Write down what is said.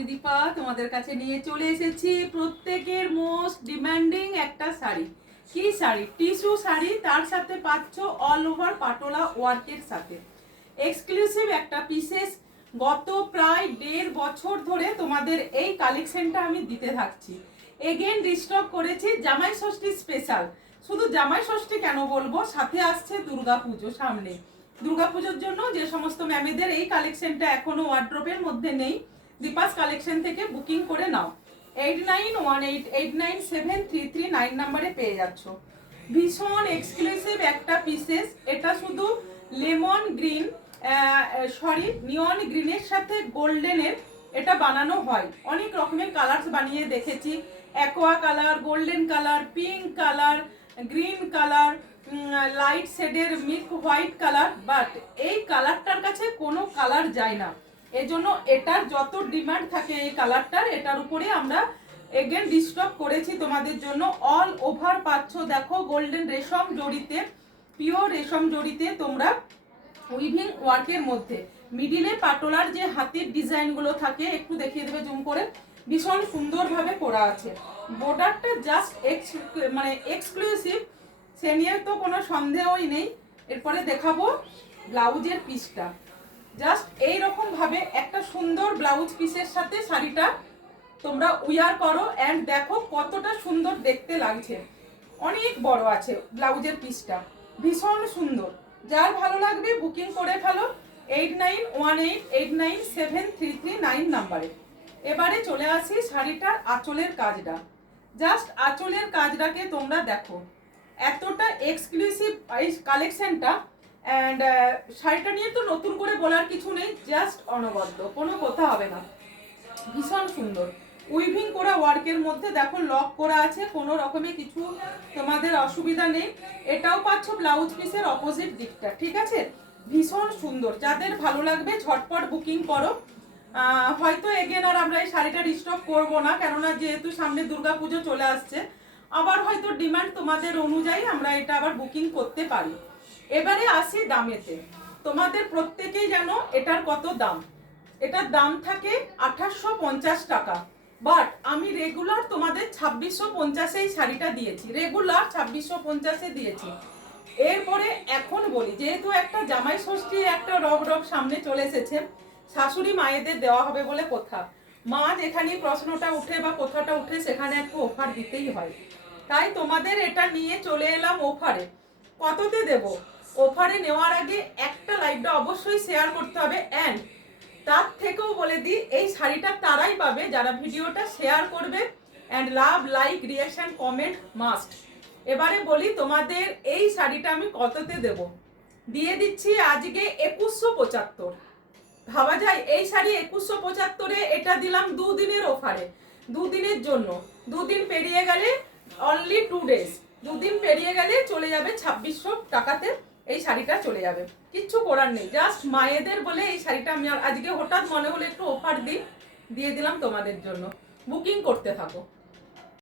আমি দীপা তোমাদের কাছে নিয়ে চলে এসেছি প্রত্যেকের মোস্ট ডিমান্ডিং একটা শাড়ি। কি শাড়ি? টিস্যু শাড়ি, তার সাথে পাচ্ছ অল ওভার পাটোলা ওয়ার্কের সাথে এক্সক্লুসিভ একটা পিসেস। গত প্রায় 1.5 বছর ধরে তোমাদের এই কালেকশনটা আমি দিতে থাকছি। এগেন রিস্টক করেছি জামাই ষষ্ঠী স্পেশাল। শুধু জামাই ষষ্ঠী কেন বলবো, সাথে আসছে দুর্গাপুজো সামনে। দুর্গাপুজোর জন্য যে সমস্ত ম্যামেদের এই কালেকশনটা এখনো ওয়ার্ড্রোবের মধ্যে নেই, দীপাস কালেকশন থেকে বুকিং করে নাও। 8918897339 নাম্বারে পেয়ে যাচ্ছ। ভীষণ এক্সক্লুসিভ একটা পিসেস। এটা শুধু লেমন গ্রিন, নিয়ন গ্রিনের সাথে গোল্ডেনের এটা বানানো হয়। অনেক রকমের কালার্স বানিয়ে দেখেছি, aqua colour, golden colour, pink colour, green colour, light শেডের মিল্ক হোয়াইট কালার, বাট এই কালারটার কাছে কোনো কালার যায় না। এজন্য এটার যত ডিমান্ড থাকে এই কালারটার, এটার উপরে আমরা এগেন রিস্টক করেছি তোমাদের জন্য। অল ওভার পাচ্ছ দেখো গোল্ডেন রেশম জড়িতে, পিওর রেশম জড়িতে তোমরা উইভিং ওয়ার্কের মধ্যে। মিডিলে পাটোলার যে হাতের ডিজাইনগুলো থাকে একটু দেখিয়ে দেবে জুম করে, ভীষণ সুন্দরভাবে করা আছে। বর্ডারটা জাস্ট এক্সক্লুসিভ, সে নিয়ে তো কোনো সন্দেহই নেই। এরপরে দেখাবো ব্লাউজের পিসটা। জাস্ট এইরকম ভাবে একটা সুন্দর ব্লাউজ পিসের সাথে শাড়িটা তোমরা উইয়ার করো অ্যান্ড দেখো কতটা সুন্দর দেখতে লাগছে। অনেক বড় আছে ব্লাউজের পিসটা, ভীষণ সুন্দর। যার ভালো লাগবে বুকিং করে ফেলো 8918897339 নাম্বারে। এবারে চলে আসি শাড়িটার আঁচলের কাজটা। জাস্ট আঁচলের কাজটাকে তোমরা দেখো, এতটা এক্সক্লুসিভ এই কালেকশনটা। অ্যান্ড শাড়িটা নিয়ে তো নতুন করে বলার কিছু নেই, জাস্ট অনবদ্য, কোনো কথা হবে না। ভীষণ সুন্দর উইভিং করা ওয়ার্কের মধ্যে দেখো লক করা আছে, কোনো রকমের কিছু তোমাদের অসুবিধা নেই। এটাও পাচ্ছ ব্লাউজ পিসের অপোজিট দিকটা, ঠিক আছে? ভীষণ সুন্দর। যাদের ভালো লাগবে ঝটপট বুকিং করো। হয়তো এগেন আর আমরা এই শাড়িটা রিস্টক করবো না, কেননা যেহেতু সামনে দুর্গাপুজো চলে আসছে, আবার হয়তো ডিমান্ড তোমাদের অনুযায়ী আমরা এটা আবার বুকিং করতে পারি। এবারে আসি দামেতে। তোমাদের প্রত্যেকেই জানো এটার কত দাম। এটার দাম থাকে 2850 টাকা, বাট আমি রেগুলার তোমাদের 2650 এই শাড়িটা দিয়েছি, রেগুলার 2650 দিয়েছি। এরপরে এখন বলি, যেহেতু একটা জামাই ষষ্ঠী একটা রব সামনে চলে এসেছে, শাশুড়ি মায়েদের দেওয়া হবে বলে কথা। মা যেখানে প্রশ্নটা উঠে বা কথাটা উঠে সেখানে একটু অফার দিতেই হয়, তাই তোমাদের এটা নিয়ে চলে এলাম অফারে। কততে দেব? অফারে নেওয়ার আগে একটা লাইভটা অবশ্যই শেয়ার করতে হবে। অ্যান্ড তার থেকেও বলে দিই, এই শাড়িটা তারাই পাবে যারা ভিডিওটা শেয়ার করবে। And love, like, reaction, comment must. এবারে বলি তোমাদের এই শাড়িটা আমি কততে দেব। দিয়ে দিচ্ছি আজকে 2175। ভাবা যায় এই শাড়ি 2175-এ এটা দিলাম দুদিনের অফারে, দুদিনের জন্য। দুদিন পেরিয়ে গেলে অনলি 2 ডেজ, দুদিন পেরিয়ে গেলে চলে যাবে 2600 টাকাতে। এই শাড়িটা চলে যাবে, কিচ্ছু করার নেই। জাস্ট মায়েদের বলে এই শাড়িটা আমি আজকে হঠাৎ মনে হলো একটু অফার দিয়ে দিলাম তোমাদের জন্য। বুকিং করতে থাকো।